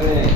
对。